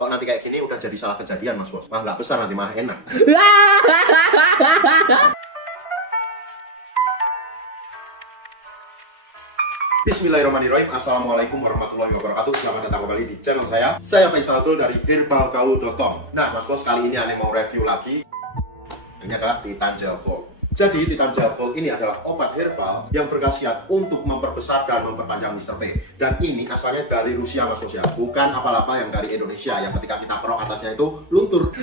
Kok nanti kayak gini udah jadi salah kejadian mas bos. Mah nggak besar nanti mah enak. Bismillahirrahmanirrahim. Assalamualaikum warahmatullahi wabarakatuh. Selamat datang kembali di channel saya Faisal dari herbalgaul.com. Nah mas bos, kali ini aneh mau review lagi. Ini adalah Titan Gel Gold. Jadi Titan Gel Gold ini adalah obat herbal yang berkhasiat untuk memperbesar dan memperpanjang Mr. P. Dan ini asalnya dari Rusia mas bos ya, bukan apa-apa yang dari Indonesia yang ketika kita perok atasnya itu luntur.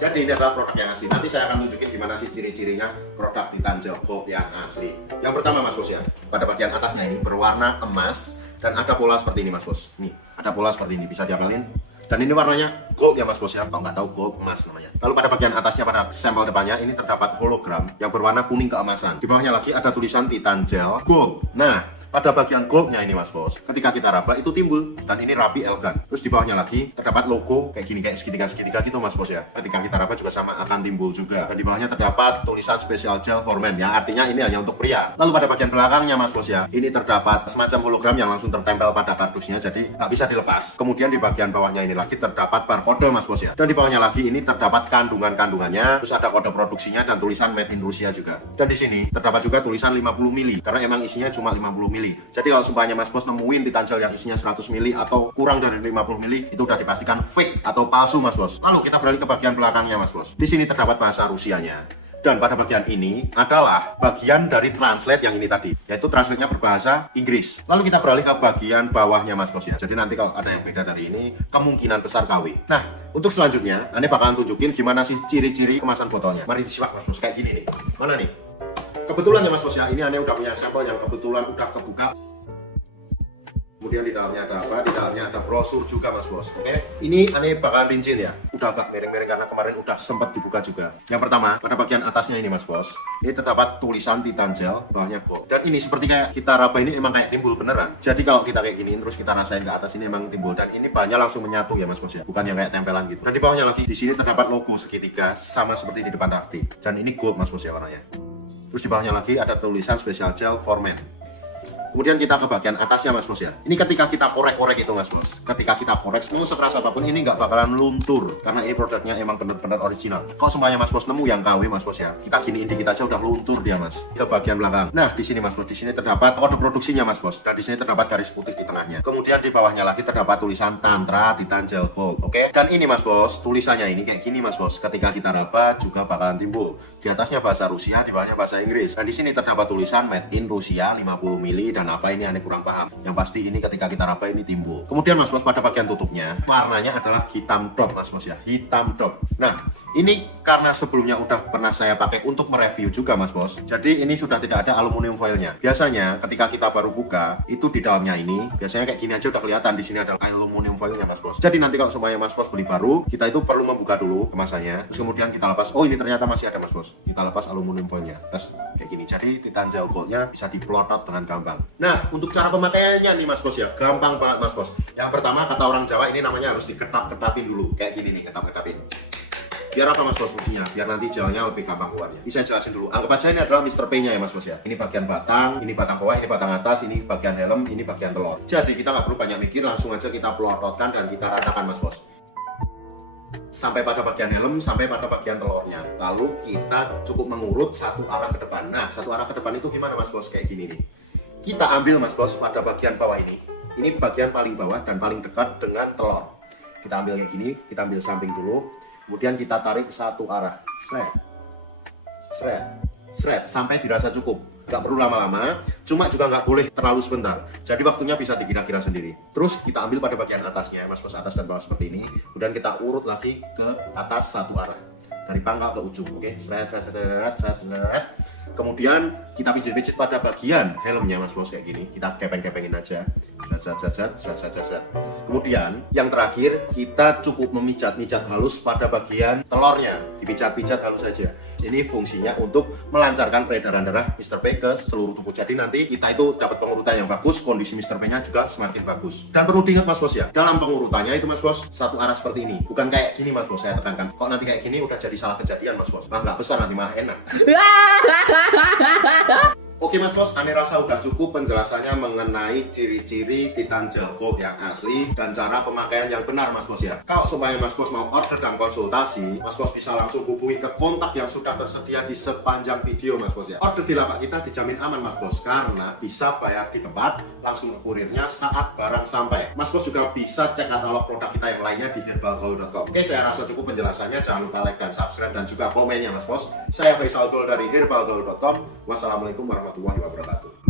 Jadi ini adalah produk yang asli. Nanti saya akan tunjukin gimana sih ciri-cirinya produk Titan Gel Gold yang asli. Yang pertama mas bos ya, pada bagian atasnya ini berwarna emas dan ada pola seperti ini mas bos. Nih, ada pola seperti ini, bisa diapalin. Dan ini warnanya gold ya mas bos ya, kalau nggak tahu gold emas namanya. Lalu pada bagian atasnya, pada sampel depannya ini terdapat hologram yang berwarna kuning keemasan. Di bawahnya lagi ada tulisan Titan Gel Gold. Nah, pada bagian goldnya ini mas bos, ketika kita raba itu timbul dan ini rapi elegan. Terus di bawahnya lagi terdapat logo kayak gini, kayak segitiga gitu mas bos ya. Ketika kita raba juga sama akan timbul juga. Dan di bawahnya terdapat tulisan Special Gel for Men ya, artinya ini hanya untuk pria. Lalu pada bagian belakangnya mas bos ya, ini terdapat semacam hologram yang langsung tertempel pada kardusnya, jadi nggak bisa dilepas. Kemudian di bagian bawahnya ini lagi terdapat barcode mas bos ya. Dan di bawahnya lagi ini terdapat kandungannya, terus ada kode produksinya dan tulisan Made in Rusia juga. Dan di sini terdapat juga tulisan 50 ml karena emang isinya cuma 50 ml. Jadi kalau sumpahnya mas bos nemuin Titan Gel yang isinya 100 ml atau kurang dari 50 ml, itu udah dipastikan fake atau palsu mas bos. Lalu kita beralih ke bagian belakangnya mas bos. Di sini terdapat bahasa Rusianya. Dan pada bagian ini adalah bagian dari translate yang ini tadi, yaitu translate-nya berbahasa Inggris. Lalu kita beralih ke bagian bawahnya mas bos ya. Jadi nanti kalau ada yang beda dari ini, kemungkinan besar KW. Nah, untuk selanjutnya, Ane bakalan tunjukin gimana sih ciri-ciri kemasan botolnya. Mari disimak mas bos, kayak gini nih. Mana nih? Kebetulan ya mas bos ya, ini Ane udah punya sampel yang kebetulan udah kebuka. Kemudian di dalamnya ada apa? Di dalamnya ada brosur juga mas bos. Oke, ini Ane bakalan rincin ya. Udah agak miring-miring karena kemarin udah sempat dibuka juga. Yang pertama, pada bagian atasnya ini mas bos, ini terdapat tulisan Titan Gel, bawahnya gold. Dan ini seperti kayak kita raba ini emang kayak timbul beneran. Jadi kalau kita kayak gini terus kita rasain ke atas ini emang timbul. Dan ini bahannya langsung menyatu ya mas bos ya, bukan yang kayak tempelan gitu. Dan di bawahnya lagi di sini terdapat logo segitiga sama seperti di depan taktik. Dan ini gold mas bos ya warnanya. Terus di bawahnya lagi ada tulisan Special Gel for Men. Kemudian kita ke bagian atasnya mas bos ya. Ini ketika kita korek-korek itu mas bos, ketika kita korek mau sekeras apapun ini nggak bakalan luntur karena ini produknya emang bener-bener original. Kok semuanya mas bos nemu yang KW mas bos ya, kita giniin dikit aja udah luntur dia mas. Ke bagian belakang. Nah di sini mas bos, di sini terdapat kode produksinya mas bos, dan di sini terdapat garis putih di tengahnya. Kemudian di bawahnya lagi terdapat tulisan Tantra Titan Gel Gold. Oke. Dan ini mas bos, tulisannya ini kayak gini mas bos. Ketika kita raba juga bakalan timbul. Di atasnya bahasa Rusia, di bawahnya bahasa Inggris. Dan di sini terdapat tulisan Made in Rusia 50 ml dan apa ini Ane kurang paham. Yang pasti ini ketika kita raba ini timbul. Kemudian mas bos pada bagian tutupnya warnanya adalah hitam dop mas bos ya, hitam dop. Nah ini karena sebelumnya udah pernah saya pakai untuk mereview juga mas bos, jadi ini sudah tidak ada aluminium foilnya. Biasanya ketika kita baru buka itu di dalamnya ini biasanya kayak gini aja udah kelihatan, di sini ada aluminium foilnya mas bos. Jadi nanti kalau semuanya mas bos beli baru, kita itu perlu membuka dulu kemasannya, terus kemudian kita lepas. Oh ini ternyata masih ada mas bos, kita lepas aluminium foilnya, terus kayak gini. Jadi Titan Gel Goldnya bisa diplotot dengan gampang. Nah untuk cara pemakaiannya nih mas bos ya, gampang banget mas bos. Yang pertama kata orang Jawa ini namanya harus diketap-ketapin dulu, kayak gini nih, ketap-ketapin. Biar apa mas bos fungsinya? Biar nanti gelnya lebih gampang keluarnya. Ini saya jelasin dulu. Anggap aja ini adalah Mr. P nya ya mas bos ya. Ini bagian batang, ini batang bawah, ini batang atas, ini bagian helm, ini bagian telur. Jadi kita nggak perlu banyak mikir, langsung aja kita pelototkan dan kita ratakan mas bos. Sampai pada bagian helm, sampai pada bagian telurnya. Lalu kita cukup mengurut satu arah ke depan. Nah satu arah ke depan itu gimana mas bos? Kayak gini nih. Kita ambil mas bos pada bagian bawah ini. Ini bagian paling bawah dan paling dekat dengan telur. Kita ambil kayak gini, kita ambil samping dulu. Kemudian kita tarik ke satu arah, seret, sampai dirasa cukup. Nggak perlu lama-lama, cuma juga nggak boleh terlalu sebentar. Jadi waktunya bisa dikira-kira sendiri. Terus kita ambil pada bagian atasnya, mas bos, atas dan bawah seperti ini. Kemudian kita urut lagi ke atas satu arah, dari pangkal ke ujung, oke? Seret. Kemudian kita pijit-pijit pada bagian helmnya mas bos kayak gini. Kita kepeng-kepengin aja. Kemudian yang terakhir kita cukup memijat-mijat halus pada bagian telurnya, dipijat-pijat halus saja. Ini fungsinya untuk melancarkan peredaran darah Mr. P ke seluruh tubuh. Jadi nanti kita itu dapat pengurutan yang bagus, kondisi Mr. P nya juga semakin bagus. Dan perlu diingat mas bos ya, dalam pengurutannya itu mas bos satu arah seperti ini, bukan kayak gini mas bos. Saya tekankan, kok nanti kayak gini udah jadi salah kejadian mas bos, mah nggak besar nanti mah enak. Oke Mas Bos, Ane rasa udah cukup penjelasannya mengenai ciri-ciri Titan Joko yang asli dan cara pemakaian yang benar Mas Bos ya. Kalau supaya Mas Bos mau order dan konsultasi, Mas Bos bisa langsung hubungi ke kontak yang sudah tersedia di sepanjang video Mas Bos ya. Order di lapak kita dijamin aman Mas Bos, karena bisa bayar di tempat, langsung ke kurirnya saat barang sampai. Mas Bos juga bisa cek katalog produk kita yang lainnya di herbalgaul.com. Oke, saya rasa cukup penjelasannya. Jangan lupa like dan subscribe dan juga komennya Mas Bos. Saya Faisal Tul dari herbalgaul.com. Wassalamualaikum warahmatullahi wabarakatuh.